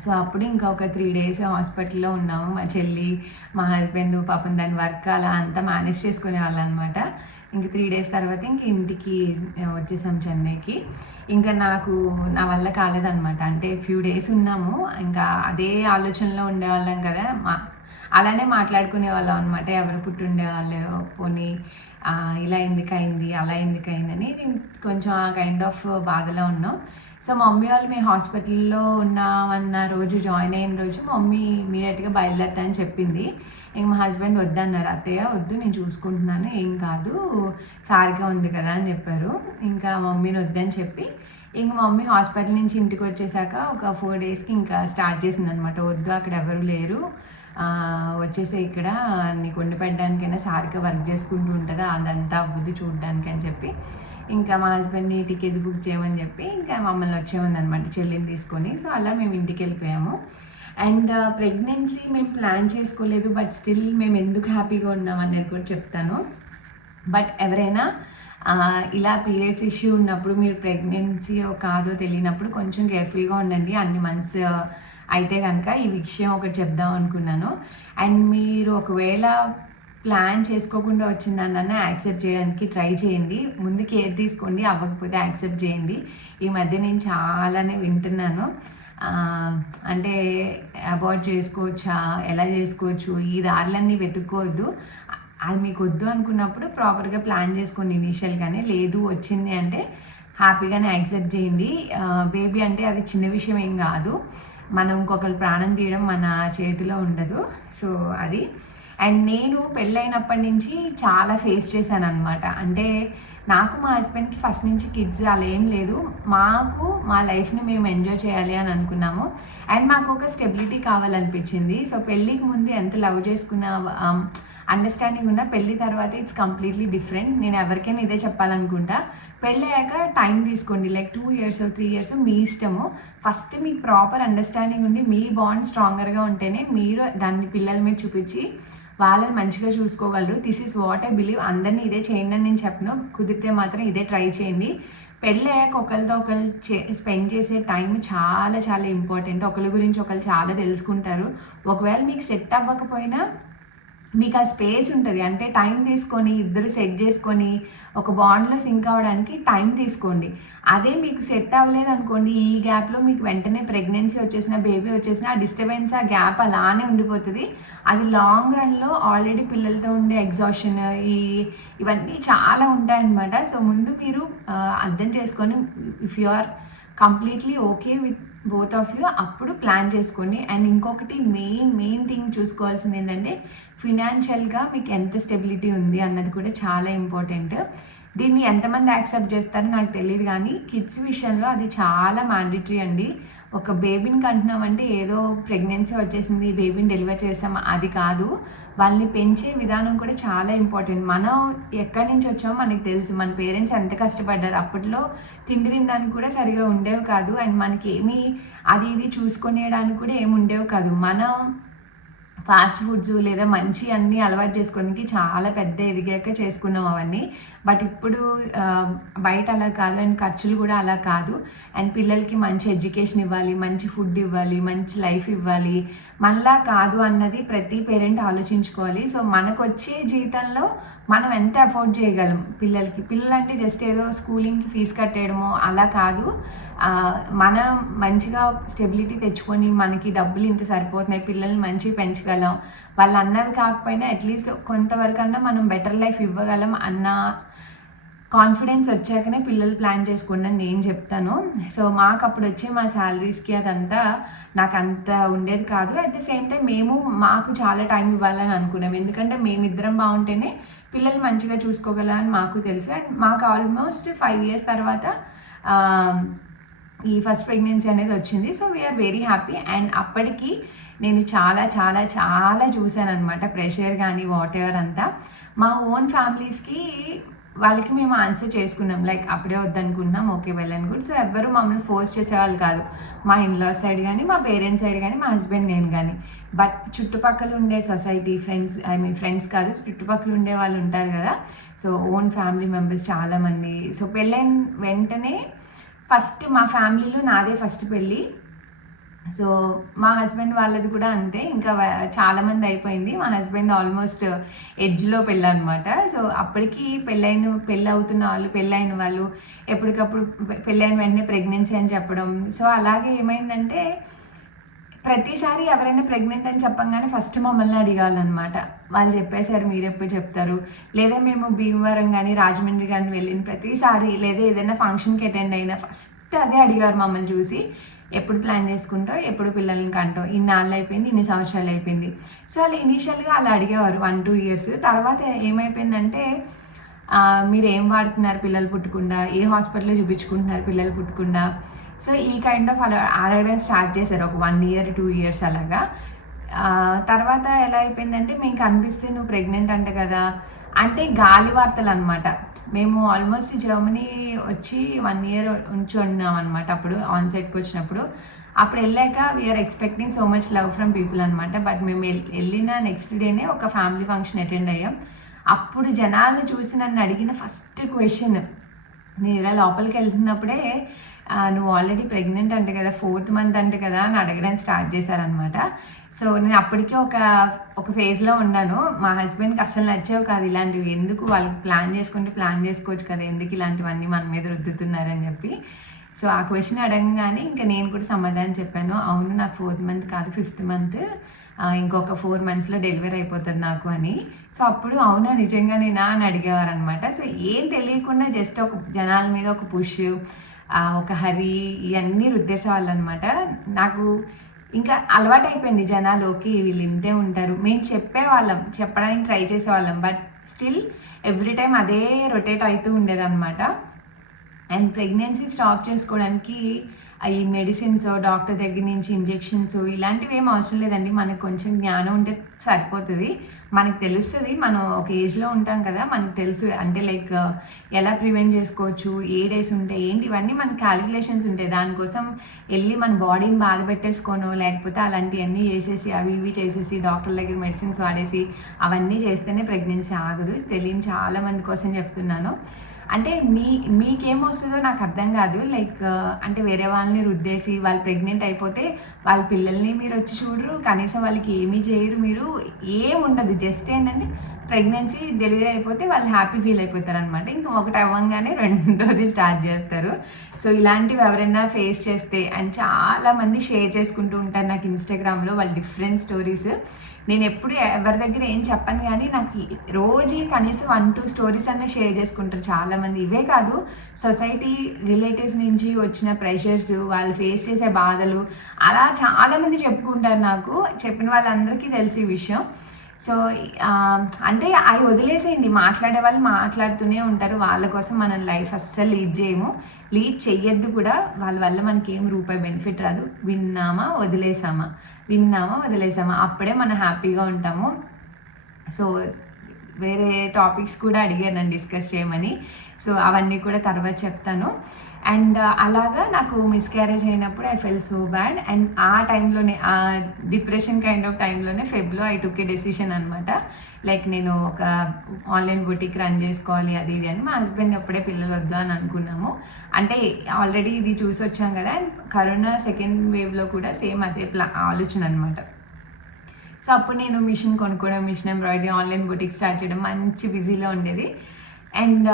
సో అప్పుడు ఇంకా ఒక 3 డేస్ హాస్పిటల్లో ఉన్నాము. మా చెల్లి, మా హస్బెండ్ పాపం దాని వర్క్ అలా అంతా మేనేజ్ చేసుకునే వాళ్ళు అనమాట. ఇంక 3 డేస్ తర్వాత ఇంక ఇంటికి వచ్చేసాం చెన్నైకి. ఇంకా నా వల్ల కాలేదనమాట. అంటే ఫ్యూ డేస్ ఉన్నాము, ఇంకా అదే ఆలోచనలో ఉండేవాళ్ళం కదా, అలానే మాట్లాడుకునే వాళ్ళం అనమాట. ఎవరు పుట్టుండేవాళ్ళు, పోనీ ఇలా ఎందుకయింది అలా ఎందుకయిందని కొంచెం ఆ కైండ్ ఆఫ్ బాధలో ఉన్నాం. సో మా మమ్మీ వాళ్ళు మేము హాస్పిటల్లో ఉన్నామన్న రోజు, జాయిన్ అయిన రోజు మా మమ్మీ ఇమీడియట్గా బయలుదేరుతా అని చెప్పింది. ఇంక మా హస్బెండ్ వద్దన్నారు. అత్తయ్య వద్దు, నేను చూసుకుంటున్నాను, ఏం కాదు, సారిక ఉంది కదా అని చెప్పారు. ఇంకా మమ్మీని వద్దని చెప్పి ఇంక మా మమ్మీ హాస్పిటల్ నుంచి ఇంటికి వచ్చేసాక ఒక 4 డేస్కి ఇంకా స్టార్ట్ చేసింది అనమాట. వద్దు, అక్కడ ఎవరు లేరు, వచ్చేసే ఇక్కడ నీకు వండి పెట్టడానికైనా సారిక వర్క్ చేసుకుంటూ ఉంటుందా, అదంతా అవ్వద్దు చూడడానికి అని చెప్పి ఇంకా మా హస్బెండ్ని టికెట్స్ బుక్ చేయమని చెప్పి ఇంకా మమ్మల్ని వచ్చేయమని అనమాట, చెల్లిని తీసుకొని. సో అలా మేము ఇంటికి వెళ్ళిపోయాము. అండ్ ప్రెగ్నెన్సీ మేము ప్లాన్ చేసుకోలేదు, బట్ స్టిల్ మేము ఎందుకు హ్యాపీగా ఉన్నాం అనేది కూడా చెప్తాను. బట్ ఎవరైనా ఇలా పీరియడ్స్ ఇష్యూ ఉన్నప్పుడు, మీరు ప్రెగ్నెన్సీ కాదో తెలియనప్పుడు కొంచెం కేర్ఫుల్గా ఉండండి. అన్ని మంత్స్ అయితే కనుక ఈ విషయం ఒకటి చెప్దాం అనుకున్నాను. అండ్ మీరు ఒకవేళ ప్లాన్ చేసుకోకుండా వచ్చిందన్న యాక్సెప్ట్ చేయడానికి ట్రై చేయండి. ముందు కేర్ తీసుకోండి, అవ్వకపోతే యాక్సెప్ట్ చేయండి. ఈ మధ్య నేను చాలానే వింటున్నాను, అంటే అబార్ట్ చేసుకోవచ్చా, ఎలా చేసుకోవచ్చు, ఈ దారులన్నీ వెతుక్కోవద్దు, అది మీకు వద్దు అనుకున్నప్పుడు ప్రాపర్గా ప్లాన్ చేసుకోండి ఇనీషియల్గానే. లేదు వచ్చింది అంటే హ్యాపీగానే యాక్సెప్ట్ చేయండి. బేబీ అంటే అది చిన్న విషయం ఏం కాదు, మనం ఇంకొకరు ప్రాణం తీయడం మన చేతిలో ఉండదు. సో అది. అండ్ నేను పెళ్ళైనప్పటి నుంచి చాలా ఫేస్ చేశాను అనమాట. అంటే నాకు మా హస్బెండ్కి ఫస్ట్ నుంచి కిడ్స్ అలా ఏం లేదు, మాకు మా లైఫ్ని మేము ఎంజాయ్ చేయాలి అని అనుకున్నాము. అండ్ మాకు ఒక స్టెబిలిటీ కావాలనిపించింది. సో పెళ్ళికి ముందు ఎంత లవ్ చేసుకున్న అండర్స్టాండింగ్ ఉన్న, పెళ్ళి తర్వాత ఇట్స్ కంప్లీట్లీ డిఫరెంట్. నేను ఎవరికైనా ఇదే చెప్పాలనుకుంటా, పెళ్ళి అయ్యాక టైం తీసుకోండి, లైక్ 2 years 3 years మీ ఇష్టము. ఫస్ట్ మీకు ప్రాపర్ అండర్స్టాండింగ్ ఉండి మీ బాండ్ స్ట్రాంగర్గా ఉంటేనే మీరు దాన్ని పిల్లల మీద చూపించి వాళ్ళని మంచిగా చూసుకోగలరు. This is what I believe. అందరినీ ఇదే చేయండి అని నేను చెప్పను, కుదిరితే మాత్రం ఇదే ట్రై చేయండి. పెళ్ళి అయ్యాక ఒకరితో ఒకరు స్పెండ్ చేసే టైం చాలా చాలా ఇంపార్టెంట్. ఒకరి గురించి ఒకరు చాలా తెలుసుకుంటారు. ఒకవేళ మీకు సెట్ అవ్వకపోయినా మీకు ఆ స్పేస్ ఉంటుంది. అంటే టైం తీసుకొని ఇద్దరు సెట్ చేసుకొని ఒక బాండ్లో సింక్ అవ్వడానికి టైం తీసుకోండి. అదే మీకు సెట్ అవ్వలేదు అనుకోండి, ఈ గ్యాప్లో మీకు వెంటనే ప్రెగ్నెన్సీ వచ్చేసిన, బేబీ వచ్చేసిన, ఆ డిస్టర్బెన్స్, ఆ గ్యాప్ అలానే ఉండిపోతుంది. అది లాంగ్ రన్లో ఆల్రెడీ పిల్లలతో ఉండే ఎగ్జాషన్ ఇవన్నీ చాలా ఉంటాయన్నమాట. సో ముందు మీరు అర్థం చేసుకొని, if you are completely okay with both of you అప్పుడు ప్లాన్ చేసుకోండి. అండ్ ఇంకొకటి మెయిన్ థింగ్ చూసుకోవాల్సింది ఏంటంటే, ఫినాన్షియల్గా మీకు ఎంత స్టెబిలిటీ ఉంది అన్నది కూడా చాలా ఇంపార్టెంట్. దీన్ని ఎంతమంది యాక్సెప్ట్ చేస్తారో నాకు తెలియదు, కానీ కిడ్స్ విషయంలో అది చాలా మ్యాండేటరీ అండి. ఒక బేబీని కంటున్నామంటే ఏదో ప్రెగ్నెన్సీ వచ్చేసింది, బేబీని డెలివర్ చేసాం అది కాదు. వాళ్ళని పెంచే విధానం కూడా చాలా ఇంపార్టెంట్. మనం ఎక్కడి నుంచి వచ్చామో మనకి తెలుసు, మన పేరెంట్స్ ఎంత కష్టపడ్డారు. అప్పట్లో తిండి తినడానికి కూడా సరిగా ఉండేవి కాదు. అండ్ మనకి ఏమీ అది ఇది చూసుకునేయడానికి కూడా ఏమి ఉండేవి కాదు. మనం ఫాస్ట్ ఫుడ్స్ లేదా మంచి అన్నీ అలవాటు చేసుకోవడానికి చాలా పెద్ద ఎదిగాక చేసుకున్నాం అవన్నీ. బట్ ఇప్పుడు బయట అలా కాదు, అండ్ ఖర్చులు కూడా అలా కాదు. అండ్ పిల్లలకి మంచి ఎడ్యుకేషన్ ఇవ్వాలి, మంచి ఫుడ్ ఇవ్వాలి, మంచి లైఫ్ ఇవ్వాలి. మనలా కాదు అన్నది ప్రతి పేరెంట్ ఆలోచించుకోవాలి. సో మనకు వచ్చే జీతంలో మనం ఎంత అఫోర్డ్ చేయగలం పిల్లలకి. పిల్లలంటే జస్ట్ ఏదో స్కూలింగ్కి ఫీజు కట్టేయడమో అలా కాదు. మనం మంచిగా స్టెబిలిటీ తెచ్చుకొని మనకి డబ్బులు ఇంత సరిపోతున్నాయి, పిల్లల్ని మంచిగా పెంచగలం, వాళ్ళు అన్నవి కాకపోయినా అట్లీస్ట్ కొంతవరకు అన్నా మనం బెటర్ లైఫ్ ఇవ్వగలం అన్న కాన్ఫిడెన్స్ వచ్చాకనే పిల్లలు ప్లాన్ చేసుకోండి అని నేను చెప్తాను. సో మాకు అప్పుడు వచ్చే మా శాలరీస్కి అదంతా నాకు అంత ఉండేది కాదు. అట్ ద సేమ్ టైం మాకు చాలా టైం ఇవ్వాలని అనుకున్నాం. ఎందుకంటే మేమిద్దరం బాగుంటేనే పిల్లలు మంచిగా చూసుకోగలం అని మాకు తెలుసు. అండ్ మాకు ఆల్మోస్ట్ 5 years తర్వాత ఈ ఫస్ట్ ప్రెగ్నెన్సీ అనేది వచ్చింది. So we're very happy. And అప్పటికి నేను చాలా చాలా చాలా చూశాను అనమాట, ప్రెషర్ కానీ వాట్ ఎవర్ అంతా. మా ఓన్ ఫ్యామిలీస్కి వాళ్ళకి మేము ఆన్సర్ చేసుకున్నాం, లైక్ అప్పుడే వద్దనుకున్నాం, okay well and good. So ఎవ్వరు మమ్మల్ని ఫోర్స్ చేసేవాళ్ళు కాదు, మా ఇన్లా సైడ్ కానీ, మా పేరెంట్స్ సైడ్ కానీ, మా హస్బెండ్ నేను కానీ. బట్ చుట్టుపక్కల ఉండే సొసైటీ, ఫ్రెండ్స్ కాదు, చుట్టుపక్కల ఉండే వాళ్ళు ఉంటారు కదా, సో ఓన్ ఫ్యామిలీ మెంబర్స్ చాలామంది. సో పెళ్ళైన వెంటనే ఫస్ట్ మా ఫ్యామిలీలో నాదే ఫస్ట్ పెళ్ళి. సో మా హస్బెండ్ వాళ్ళది కూడా అంతే, ఇంకా చాలామంది అయిపోయింది. మా హస్బెండ్ ఆల్మోస్ట్ ఎడ్జ్లో పెళ్ళి అనమాట. సో అప్పటికి పెళ్ళి అవుతున్న వాళ్ళు, పెళ్ళైన వాళ్ళు ఎప్పటికప్పుడు పెళ్ళైన వెంటనే ప్రెగ్నెన్సీ అని చెప్పడం. సో అలాగే ఏమైందంటే ప్రతిసారి ఎవరైనా ప్రెగ్నెంట్ అని చెప్పంగానే ఫస్ట్ మమ్మల్ని అడిగాలన్నమాట. వాళ్ళు చెప్పేశారు, మీరు ఎప్పుడు చెప్తారు? లేదా మేము భీమవరం కానీ రాజమండ్రి కానీ వెళ్ళిన ప్రతిసారి, లేదా ఏదైనా ఫంక్షన్కి అటెండ్ అయినా ఫస్ట్ అదే అడిగారు మమ్మల్ని చూసి, ఎప్పుడు ప్లాన్ చేసుకుంటావు, ఎప్పుడు పిల్లల్ని కంటావు, ఇన్నాళ్ళు అయిపోయింది, ఇన్ని సంవత్సరాలు అయిపోయింది. సో వాళ్ళు ఇనీషియల్గా అలా అడిగేవారు 1-2 years. తర్వాత ఏమైపోయిందంటే మీరు ఏం వాడుతున్నారు పిల్లలు పుట్టకుండా, ఏ హాస్పిటల్లో చూపించుకుంటున్నారు పిల్లలు పుట్టకుండా. సో ఈ కైండ్ ఆఫ్ అలా అడగడం స్టార్ట్ చేశారు ఒక 1 year 2 years అలాగా. తర్వాత ఎలా అయిపోయిందంటే మీకు అనిపిస్తే నువ్వు ప్రెగ్నెంట్ అంట కదా అంటే గాలి వార్తలు అనమాట. మేము ఆల్మోస్ట్ జర్మనీ వచ్చి 1 year ఉంచి ఉన్నాం అనమాట అప్పుడు ఆన్సైట్కి వచ్చినప్పుడు. అప్పుడు వెళ్ళాక we're expecting so much love from people అనమాట. బట్ మేము వెళ్ళిన నెక్స్ట్ డేనే ఒక ఫ్యామిలీ ఫంక్షన్ అటెండ్ అయ్యాం. అప్పుడు జనాలు చూసి నన్ను అడిగిన ఫస్ట్ క్వశ్చన్, నేను ఇలా లోపలికి వెళ్తున్నప్పుడే నువ్వు ఆల్రెడీ ప్రెగ్నెంట్ అంట కదా, 4th month అంట కదా అని అడగడానికి స్టార్ట్ చేశారనమాట. సో నేను అప్పటికే ఒక ఫేజ్లో ఉన్నాను. మా హస్బెండ్కి అసలు నచ్చేవి కాదు ఇలాంటివి, ఎందుకు వాళ్ళకి ప్లాన్ చేసుకోవచ్చు కదా, ఎందుకు ఇలాంటివన్నీ మన మీద రుద్దుతున్నారని చెప్పి. సో ఆ క్వశ్చన్ అడగగానే ఇంకా నేను కూడా సమాధానం చెప్పాను, అవును నాకు 4th month కాదు 5th month, ఇంకొక 4 monthsలో డెలివరీ అయిపోతుంది నాకు అని. సో అప్పుడు అవునా నిజంగా నేనా అని అడిగేవారు అనమాట. సో ఏం తెలియకుండా జస్ట్ ఒక జనాల మీద ఒక పుష్, ఒక హరి ఇవన్నీ రుద్దేసేవాళ్ళు అనమాట. నాకు ఇంకా అలవాటు అయిపోయింది, జనాలు ఓకే వీళ్ళు ఇంతే ఉంటారు. మేము చెప్పడానికి ట్రై చేసేవాళ్ళం, బట్ స్టిల్ ఎవ్రీ టైం అదే రొటేట్ అవుతూ ఉండేదన్నమాట. అండ్ ప్రెగ్నెన్సీ స్టాప్ చేసుకోవడానికి ఈ మెడిసిన్స్, డాక్టర్ దగ్గర నుంచి ఇంజెక్షన్స్ ఇలాంటివి ఏం అవసరం లేదండి. మనకు కొంచెం జ్ఞానం ఉంటే సరిపోతుంది. మనకు తెలుస్తుంది, మనం ఒక ఏజ్లో ఉంటాం కదా, మనకు తెలుసు అంటే లైక్ ఎలా ప్రివెంట్ చేసుకోవచ్చు, ఏ డేస్ ఉంటాయి ఏంటి, ఇవన్నీ మన క్యాలిక్యులేషన్స్ ఉంటాయి. దానికోసం వెళ్ళి మన బాడీని బాధ పెట్టేసుకోనో, లేకపోతే అలాంటివన్నీ చేసేసి అవి ఇవి చేసేసి డాక్టర్ దగ్గర మెడిసిన్స్ వాడేసి అవన్నీ చేస్తేనే ప్రెగ్నెన్సీ ఆగదు. తెలియని చాలామంది కోసం చెప్తున్నాను. అంటే మీకేమొస్తుందో నాకు అర్థం కాదు. లైక్ అంటే వేరే వాళ్ళని రుద్దేసి వాళ్ళు ప్రెగ్నెంట్ అయిపోతే వాళ్ళ పిల్లల్ని మీరు వచ్చి చూడరు, కనీసం వాళ్ళకి ఏమీ చేయరు, మీరు ఏముండదు. జస్ట్ ఏంటంటే ప్రెగ్నెన్సీ డెలివరీ అయిపోతే వాళ్ళు హ్యాపీ ఫీల్ అయిపోతారు అనమాట. ఇంకా ఒకటి అవ్వగానే రెండోది స్టార్ట్ చేస్తారు. సో ఇలాంటివి ఎవరైనా ఫేస్ చేస్తే, అండ్ చాలామంది షేర్ చేసుకుంటూ ఉంటారు నాకు ఇన్స్టాగ్రామ్లో వాళ్ళ డిఫరెంట్ స్టోరీస్. నేను ఎప్పుడు ఎవరి దగ్గర ఏం చెప్పను, కానీ నాకు రోజు కనీసం 1-2 స్టోరీస్ అన్నీ షేర్ చేసుకుంటారు చాలామంది. ఇవే కాదు, సొసైటీ రిలేటివ్స్ నుంచి వచ్చిన ప్రెషర్స్, వాళ్ళు ఫేస్ చేసే బాధలు, అలా చాలామంది చెప్పుకుంటారు. నాకు చెప్పిన వాళ్ళందరికీ తెలిసి ఈ విషయం. సో అంటే అవి వదిలేసేయండి, మాట్లాడే వాళ్ళు మాట్లాడుతూనే ఉంటారు. వాళ్ళ కోసం మనం లైఫ్ అస్సలు లీడ్ చేయము, లీడ్ చెయ్యొద్దు కూడా. వాళ్ళ వల్ల మనకి ఏం రూపాయి బెనిఫిట్ రాదు. విన్నామా వదిలేసామా అప్పుడే మనం హ్యాపీగా ఉంటాము. సో వేరే టాపిక్స్ కూడా అడిగారు నన్ను డిస్కస్ చేయమని. సో అవన్నీ కూడా తర్వాత చెప్తాను. అండ్ అలాగా నాకు మిస్క్యారేజ్ అయినప్పుడు I felt so bad. And ఆ టైంలోనే, ఆ డిప్రెషన్ కైండ్ ఆఫ్ టైంలోనే ఫెబ్లో ఐ టుక్ ఏ డెసిషన్ అనమాట. లైక్ నేను ఒక ఆన్లైన్ బొటిక్ రన్ చేసుకోవాలి అది ఇది అని. మా హస్బెండ్ అప్పుడే పిల్లలు వద్దు అని అనుకున్నాము. అంటే ఆల్రెడీ ఇది చూసి వచ్చాం కదా, అండ్ కరోనా సెకండ్ వేవ్లో కూడా సేమ్ అదే ఆలోచన అనమాట. సో అప్పుడు నేను మిషన్ కొనుక్కోవడం, machine embroidery, online boutique start చేయడం, మంచి బిజీలో ఉండేది. అండ్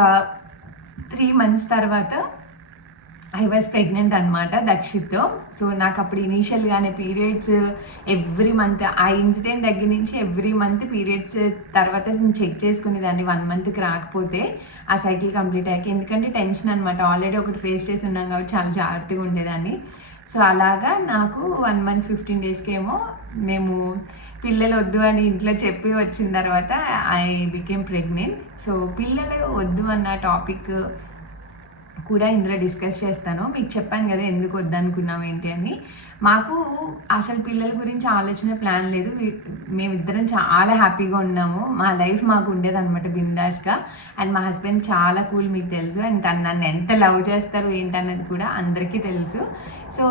3 months తర్వాత ఐ వాజ్ ప్రెగ్నెంట్ అనమాట దక్షిత్తో. సో నాకు అప్పుడు ఇనీషియల్గానే పీరియడ్స్ ఎవ్రీ మంత్, ఆ ఇన్సిడెంట్ దగ్గర నుంచి ఎవ్రీ మంత్ పీరియడ్స్ తర్వాత నేను చెక్ చేసుకునేదాన్ని 1 monthకి రాకపోతే ఆ సైకిల్ కంప్లీట్ అయ్యాక. ఎందుకంటే టెన్షన్ అనమాట, ఆల్రెడీ ఒకటి ఫేస్ చేసి ఉన్నాం కాబట్టి చాలా జాగ్రత్తగా ఉండేదాన్ని. సో అలాగా నాకు 1 month 15 daysకేమో మేము పిల్లలు వద్దు అని ఇంట్లో చెప్పి వచ్చిన తర్వాత ఐ బికేమ్ ప్రెగ్నెంట్. సో పిల్లలు వద్దు అన్న టాపిక్ కూడా ఇందులో డిస్కస్ చేస్తాను. మీకు చెప్పాను కదా ఎందుకు వద్దనుకున్నాం ఏంటి అని. మాకు అసలు పిల్లల గురించి ఆలోచన ప్లాన్ లేదు. మేమిద్దరం చాలా హ్యాపీగా ఉన్నాము. మా లైఫ్ మాకు ఉండేదన్నమాట బిందాస్గా. అండ్ మా హస్బెండ్ చాలా కూల్, మీకు తెలుసు. అండ్ తను నన్ను ఎంత లవ్ చేస్తారు ఏంటన్నది కూడా అందరికీ తెలుసు. సో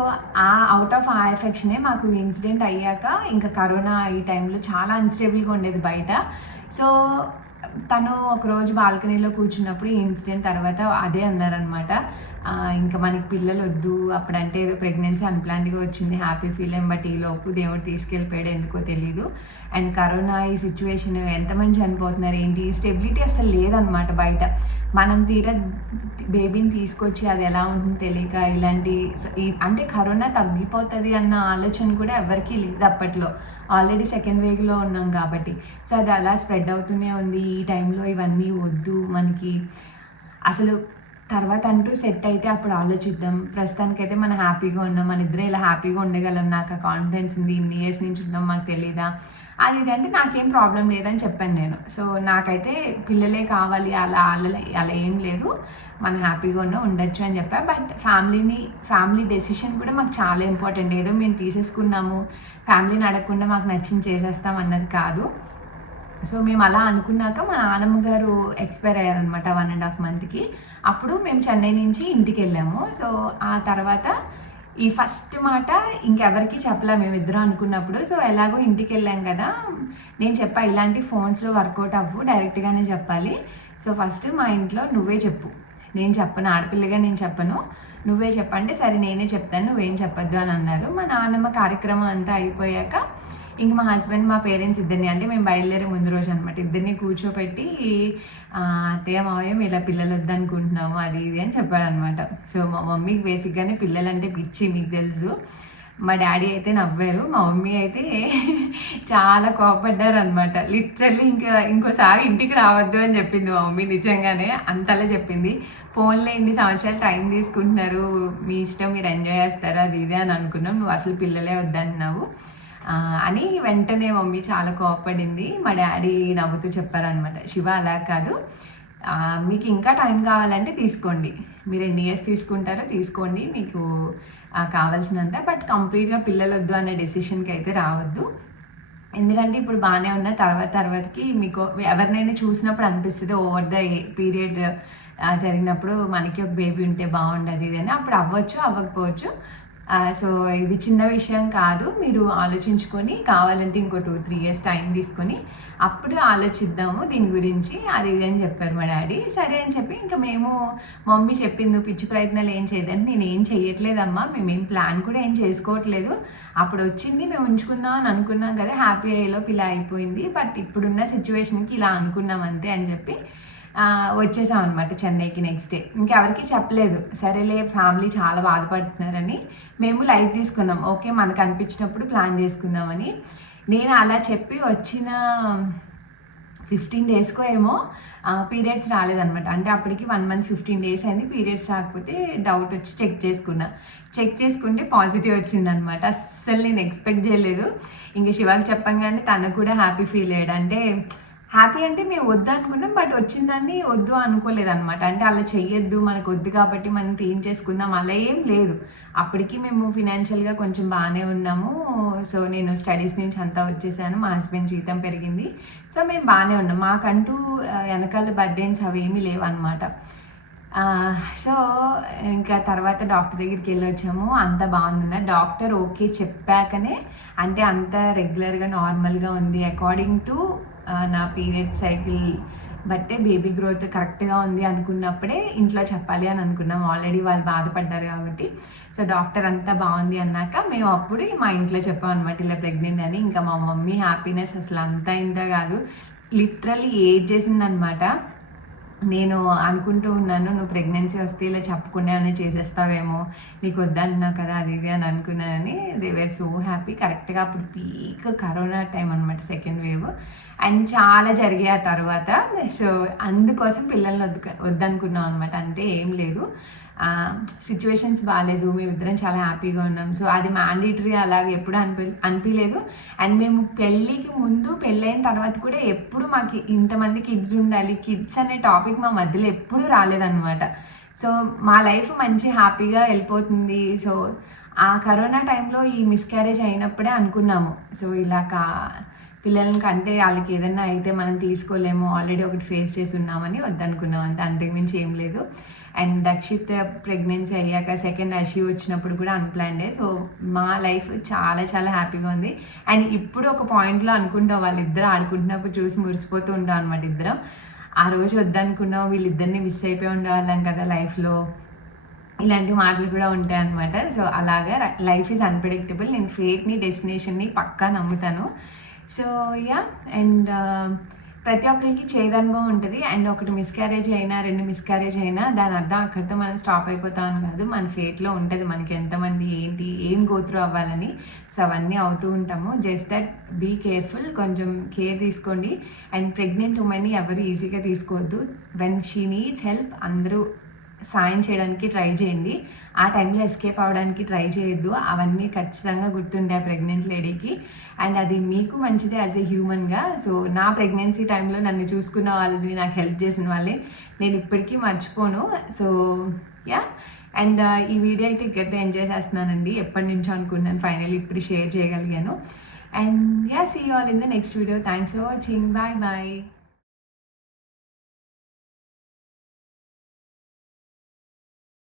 అవుట్ ఆఫ్ ఆ ఎఫెక్షనే మాకు ఇన్సిడెంట్ అయ్యాక, ఇంకా కరోనా ఈ టైంలో చాలా అన్స్టేబుల్గా ఉండేది బయట. సో తను ఒకరోజు బాల్కనీలో కూర్చున్నప్పుడు ఈ ఇన్సిడెంట్ తర్వాత అదే అన్నారనమాట, ఇంకా మనకి పిల్లలు వద్దు, అప్పుడంటే ఏదో ప్రెగ్నెన్సీ అన్ప్లాన్డ్గా వచ్చింది, హ్యాపీ ఫీల్ అయ్యాం, బట్ ఈలోపు దేవుడు తీసుకెళ్ళిపోయాడు ఎందుకో తెలీదు. అండ్ కరోనా ఈ సిచ్యువేషన్ ఎంతమంది చనిపోతున్నారు ఏంటి, స్టెబిలిటీ అసలు లేదనమాట బయట. మనం తీరా బేబీని తీసుకొచ్చి అది ఎలా ఉంటుందో తెలియక ఇలాంటి అంటే కరోనా తగ్గిపోతుంది అన్న ఆలోచన కూడా ఎవరికీ లేదు అప్పట్లో. ఆల్రెడీ సెకండ్ వేవ్లో ఉన్నాం కాబట్టి. సో అది అలా స్ప్రెడ్ అవుతూనే ఉంది. ఈ టైంలో ఇవన్నీ వద్దు మనకి, అసలు తర్వాత అంటూ సెట్ అయితే అప్పుడు ఆలోచిద్దాం. ప్రస్తుతానికైతే మనం హ్యాపీగా ఉన్నాం, మన ఇద్దరే ఇలా హ్యాపీగా ఉండగలం, నాకు ఆ కాన్ఫిడెన్స్ ఉంది, ఇన్ని ఇయర్స్ నుంచి ఉన్నాం, మాకు తెలీదా అది ఇది అంటే నాకేం ప్రాబ్లం లేదని చెప్పాను నేను. సో నాకైతే పిల్లలే కావాలి అలా అలా ఏం లేదు, మనం హ్యాపీగా ఉండొచ్చు అని చెప్పా. బట్ ఫ్యామిలీ డెసిషన్ కూడా మాకు చాలా ఇంపార్టెంట్. ఏదో మేము తీసేసుకున్నాము, ఫ్యామిలీని అడగకుండా మాకు నచ్చింది చేసేస్తాం అన్నది కాదు. సో మేము అలా అనుకున్నాక మా నాన్నమ్మ గారు ఎక్స్పైర్ అయ్యారనమాట 1.5 monthకి. అప్పుడు మేము చెన్నై నుంచి ఇంటికి వెళ్ళాము. సో ఆ తర్వాత ఈ ఫస్ట్ మాట ఇంకెవరికి చెప్పలే మేమిద్దరం అనుకున్నప్పుడు. సో ఎలాగో ఇంటికి వెళ్ళాం కదా, నేను చెప్పా ఇలాంటి ఫోన్స్లో వర్కౌట్ అవ్వు, డైరెక్ట్గానే చెప్పాలి. సో ఫస్ట్ మా ఇంట్లో నువ్వే చెప్పు, నేను చెప్పను, ఆడపిల్లగా నేను చెప్పను, నువ్వే చెప్పంటే సరే నేనే చెప్తాను, నువ్వేం చెప్పొద్దు అని అన్నారు. మా నాన్నమ్మ కార్యక్రమం అంతా అయిపోయాక ఇంక మా హస్బెండ్ మా పేరెంట్స్ ఇద్దరిని, అంటే మేము బయలుదేరే ముందు రోజు అనమాట, ఇద్దరిని కూర్చోపెట్టి అత్తయ్య మావయ్య ఇలా పిల్లలు వద్దనుకుంటున్నాము అది ఇది అని చెప్పారనమాట. సో మా మమ్మీకి బేసిక్గానే పిల్లలంటే పిచ్చి, మీకు తెలుసు. మా డాడీ అయితే నవ్వారు, మా మమ్మీ అయితే చాలా కోపడ్డారు అనమాట. లిటరల్లీ ఇంకోసారి ఇంటికి రావద్దు అని చెప్పింది మా మమ్మీ. నిజంగానే అంతలా చెప్పింది. ఫోన్లో ఇన్ని సంవత్సరాలు టైం తీసుకుంటున్నారు, మీ ఇష్టం, మీరు ఎంజాయ్ చేస్తారు అది ఇది అని అనుకున్నాం, నువ్వు అసలు పిల్లలే వద్దన్నావు అని వెంటనే మమ్మీ చాలా కోపడింది. మా డాడీ నవ్వుతూ చెప్పారనమాట, శివ అలా కాదు, మీకు ఇంకా టైం కావాలంటే తీసుకోండి, మీరు ఎన్ని ఇయర్స్ తీసుకుంటారో తీసుకోండి, మీకు కావాల్సినంత, బట్ కంప్లీట్గా పిల్లలు వద్దు అనే డెసిషన్కి అయితే రావద్దు. ఎందుకంటే ఇప్పుడు బాగానే ఉన్న తర్వాతకి మీకు ఎవరినైనా చూసినప్పుడు అనిపిస్తుంది ఓవర్ ద పీరియడ్ జరిగినప్పుడు మనకి ఒక బేబీ ఉంటే బాగుండదు ఇది అని. అప్పుడు అవ్వచ్చు, అవ్వకపోవచ్చు, సో ఇది చిన్న విషయం కాదు, మీరు ఆలోచించుకొని కావాలంటే ఇంకో 2-3 ఇయర్స్ టైం తీసుకొని అప్పుడు ఆలోచిద్దాము దీని గురించి, అది ఇది అని చెప్పారు మా డాడీ. సరే అని చెప్పి ఇంకా మేము, మమ్మీ చెప్పింది నువ్వు పిచ్చి ప్రయత్నాలు ఏం చేయదని, నేను ఏం చెయ్యట్లేదమ్మా, మేమేం ప్లాన్ కూడా ఏం చేసుకోవట్లేదు, అప్పుడు వచ్చింది మేము ఉంచుకుందాం అని అనుకున్నాం కదా, హ్యాపీ అయ్యేలోపు ఇలా అయిపోయింది, బట్ ఇప్పుడున్న సిచ్యువేషన్కి ఇలా అనుకున్నాం అంతే అని చెప్పి వచ్చేసాం అనమాట చెన్నైకి నెక్స్ట్ డే. ఇంకెవరికి చెప్పలేదు, సరేలే ఫ్యామిలీ చాలా బాధపడుతున్నారని మేము లైట్ తీసుకున్నాం, ఓకే మనకు అనిపించినప్పుడు ప్లాన్ చేసుకుందామని. నేను అలా చెప్పి వచ్చిన 15 డేస్కో ఏమో పీరియడ్స్ రాలేదనమాట. అంటే అప్పటికి 1 month 15 days అయింది, పీరియడ్స్ రాకపోతే డౌట్ వచ్చి చెక్ చేసుకుంటే పాజిటివ్ వచ్చిందనమాట. అస్సలు నేను ఎక్స్పెక్ట్ చేయలేదు. ఇంక శివాకి చెప్పంగానే తను కూడా హ్యాపీ ఫీల్ అయ్యాడు. అంటే హ్యాపీ అంటే మేము వద్దు అనుకున్నాం, బట్ వచ్చిందాన్ని వద్దు అనుకోలేదన్నమాట. అంటే అలా చెయ్యొద్దు, మనకు వద్దు కాబట్టి మనం తీయించేసుకుందాం అలా ఏం లేదు. అప్పటికి మేము ఫినాన్షియల్గా కొంచెం బాగానే ఉన్నాము. సో నేను స్టడీస్ నుంచి అంతా వచ్చేసాను, మా హస్బెండ్ జీతం పెరిగింది, సో మేము బాగానే ఉన్నాం. మాకంటూ వెనకాల బర్డెన్స్ అవి ఏమీ లేవన్నమాట. సో ఇంకా తర్వాత డాక్టర్ దగ్గరికి వెళ్ళి వచ్చాము, అంత బాగుందన్న డాక్టర్ ఓకే చెప్పాకనే, అంటే అంత రెగ్యులర్గా నార్మల్గా ఉంది అకార్డింగ్ టు నా పీరియడ్ సైకిల్ బట్టే బేబీ గ్రోత్ కరెక్ట్గా ఉంది అనుకున్నప్పుడే ఇంట్లో చెప్పాలి అని అనుకున్నాం. ఆల్రెడీ వాళ్ళు బాధపడ్డారు కాబట్టి. సో డాక్టర్ అంతా బాగుంది అన్నాక మేము అప్పుడు మా ఇంట్లో చెప్పాం అనమాట ఇలా ప్రెగ్నెంట్ అని. ఇంకా మా మమ్మీ హ్యాపీనెస్ అసలు అంతా ఇంత కాదు, లిటరల్లీ ఏడ్ చేసిందనమాట. నేను అనుకుంటూ ఉన్నాను నువ్వు ప్రెగ్నెన్సీ వస్తే ఇలా చెప్పకుండా ఏమైనా చేసేస్తావేమో, నీకు వద్దన్నావు కదా అది ఇది అని అనుకున్నానని. They were so happy. కరెక్ట్గా అప్పుడు పీక్ కరోనా టైం అనమాట, సెకండ్ వేవ్, అండ్ చాలా జరిగాయి ఆ తర్వాత. సో అందుకోసం పిల్లల్ని వద్దనుకున్నాం అనమాట, అంతే ఏం లేదు. సిచ్యువేషన్స్ బాగాలేదు, మేమిద్దరం చాలా హ్యాపీగా ఉన్నాం. సో అది మ్యాండేటరీ అలాగే ఎప్పుడు అనిపించలేదు. అండ్ మేము పెళ్ళికి ముందు పెళ్ళైన తర్వాత కూడా ఎప్పుడు మాకు ఇంతమంది కిడ్స్ ఉండాలి, కిడ్స్ అనే టాపిక్ మా మధ్యలో ఎప్పుడూ రాలేదన్నమాట. సో మా లైఫ్ మంచి హ్యాపీగా వెళ్ళిపోతుంది. సో ఆ కరోనా టైంలో ఈ మిస్క్యారేజ్ అయినప్పుడే అనుకున్నాము, సో ఇలా పిల్లలకి అంటే వాళ్ళకి ఏదైనా అయితే మనం తీసుకోలేము, ఆల్రెడీ ఒకటి ఫేస్ చేసి ఉన్నామని వద్దనుకున్నాం అంతే, అంతకుమించి ఏం లేదు. అండ్ దక్షిత్ ప్రెగ్నెన్సీ అయ్యాక సెకండ్ అషి వచ్చినప్పుడు కూడా అన్ప్లాన్డే. సో మా లైఫ్ చాలా చాలా హ్యాపీగా ఉంది. అండ్ ఇప్పుడు ఒక పాయింట్లో అనుకుంటాం, వాళ్ళిద్దరు ఆడుకుంటున్నప్పుడు చూసి మురిసిపోతూ ఉంటాం అనమాట ఇద్దరం. ఆ రోజు వద్దనుకున్నాం, వీళ్ళిద్దరిని మిస్ అయిపోయి ఉండేవాళ్ళం కదా లైఫ్లో, ఇలాంటి మాటలు కూడా ఉంటాయి అనమాట. సో అలాగా లైఫ్ ఈజ్ అన్ప్రెడిక్టబుల్. నేను ఫేట్ని డెస్టినేషన్ని పక్కా నమ్ముతాను. సో యా, అండ్ ప్రతి ఒక్కరికి చేదనుభవం ఉంటుంది. అండ్ ఒకటి మిస్క్యారేజ్ అయినా 2 మిస్క్యారేజ్ అయినా దాని అర్థం అక్కడితో మనం స్టాప్ అయిపోతామని కాదు, మన ఫేట్లో ఉంటుంది మనకి ఎంతమంది ఏంటి ఏం గోత్రూ అవ్వాలని. సో అవన్నీ అవుతూ ఉంటాము. జస్ట్ దట్ బీ కేర్ఫుల్, కొంచెం కేర్ తీసుకోండి. అండ్ ప్రెగ్నెంట్ ఉమెన్ని ఎవరు ఈజీగా తీసుకోవద్దు. వెన్ షీ నీడ్స్ హెల్ప్ అందరూ సాయం చేయడానికి ట్రై చేయండి, ఆ టైంలో ఎస్కేప్ అవ్వడానికి ట్రై చేయొద్దు. అవన్నీ ఖచ్చితంగా గుర్తుండే ఆ ప్రెగ్నెంట్ లేడీకి. అండ్ అది మీకు మంచిదే యాజ్ ఎ హ్యూమన్గా. సో నా ప్రెగ్నెన్సీ టైంలో నన్ను చూసుకున్న వాళ్ళని, నాకు హెల్ప్ చేసిన వాళ్ళే నేను ఇప్పటికీ మర్చిపోను. సో యా, అండ్ ఈ వీడియో అయితే ఇక్కడితో ఎంజాయ్ చేస్తున్నానండి, ఎప్పటి నుంచో అనుకున్నాను, ఫైనల్లీ ఇప్పుడు షేర్ చేయగలిగాను. And yeah, see you all in the next video. Thanks for watching. Bye bye.